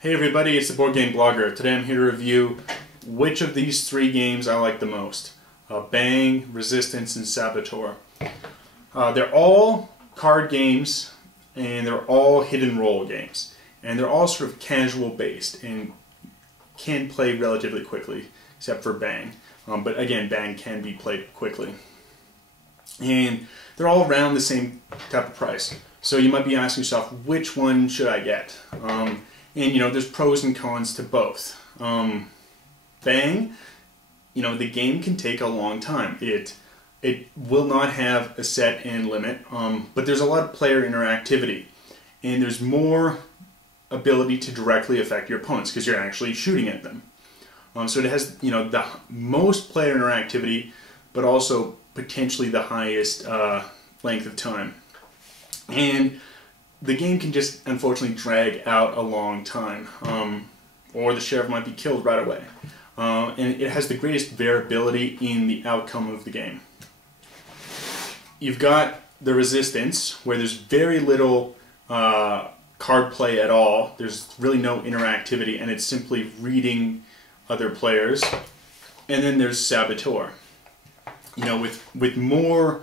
Hey everybody, it's the Board Game Blogger. Today I'm here to review which of these three games I like the most. Bang, Resistance, and Saboteur. They're all card games and they're all hidden roll games. And they're all sort of casual based and can play relatively quickly, except for Bang. But again, Bang can be played quickly. And they're all around the same type of price. So you might be asking yourself, which one should I get? And there's pros and cons to both. Bang, the game can take a long time. It will not have a set end limit, but there's a lot of player interactivity, and there's more ability to directly affect your opponents because you're actually shooting at them. So it has the most player interactivity, but also potentially the highest length of time. And the game can just unfortunately drag out a long time, or the sheriff might be killed right away. And it has the greatest variability in the outcome of the game. You've got the Resistance, where there's very little card play at all. There's really no interactivity, and it's simply reading other players. And then there's Saboteur, with more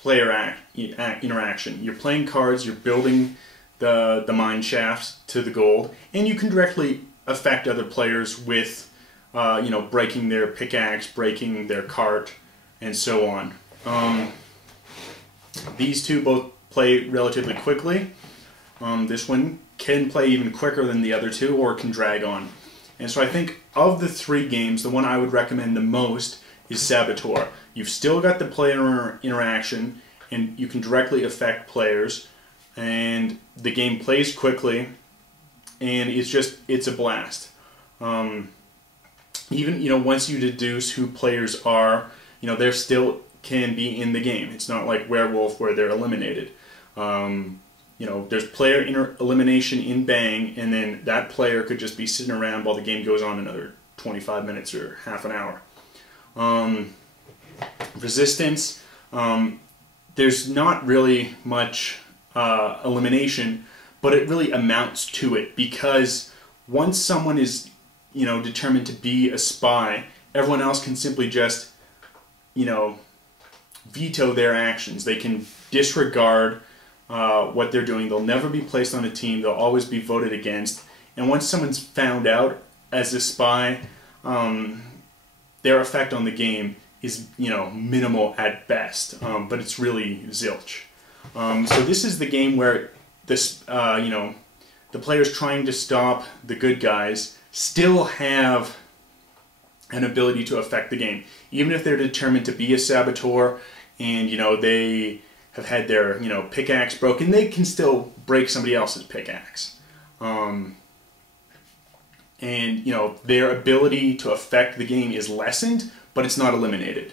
player interaction. You're playing cards, you're building the mine shafts to the gold, and you can directly affect other players with breaking their pickaxe, breaking their cart, and so on. These two both play relatively quickly. This one can play even quicker than the other two, or can drag on. And so I think of the three games, the one I would recommend the most is Saboteur. You've still got the player interaction, and you can directly affect players, and the game plays quickly, and it's a blast. Even once you deduce who players are, they still can be in the game. It's not like Werewolf where they're eliminated. There's player elimination in Bang, and then that player could just be sitting around while the game goes on another 25 minutes or half an hour. Resistance, there's not really much elimination, but it really amounts to it, because once someone is determined to be a spy, everyone else can simply just veto their actions. They can disregard what they're doing. They'll never be placed on a team. They'll always be voted against. And once someone's found out as a spy, their effect on the game is minimal at best, but it's really zilch. So this is the game where this the players trying to stop the good guys still have an ability to affect the game, even if they're determined to be a saboteur and they have had their pickaxe broken. They can still break somebody else's pickaxe. And their ability to affect the game is lessened, but it's not eliminated.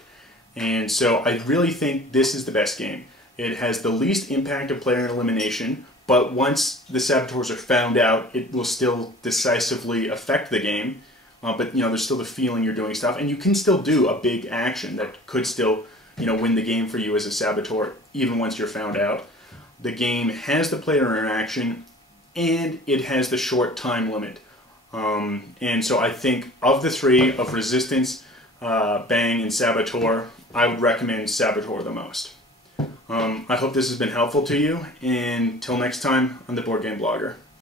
And so I really think this is the best game. It has the least impact of player elimination, but once the saboteurs are found out, it will still decisively affect the game. But there's still the feeling you're doing stuff, and you can still do a big action that could still win the game for you as a saboteur, even once you're found out. The game has the player interaction, and it has the short time limit. And so I think of the three, of Resistance, Bang, and Saboteur, I would recommend Saboteur the most. I hope this has been helpful to you, and till next time, I'm the Board Game Blogger.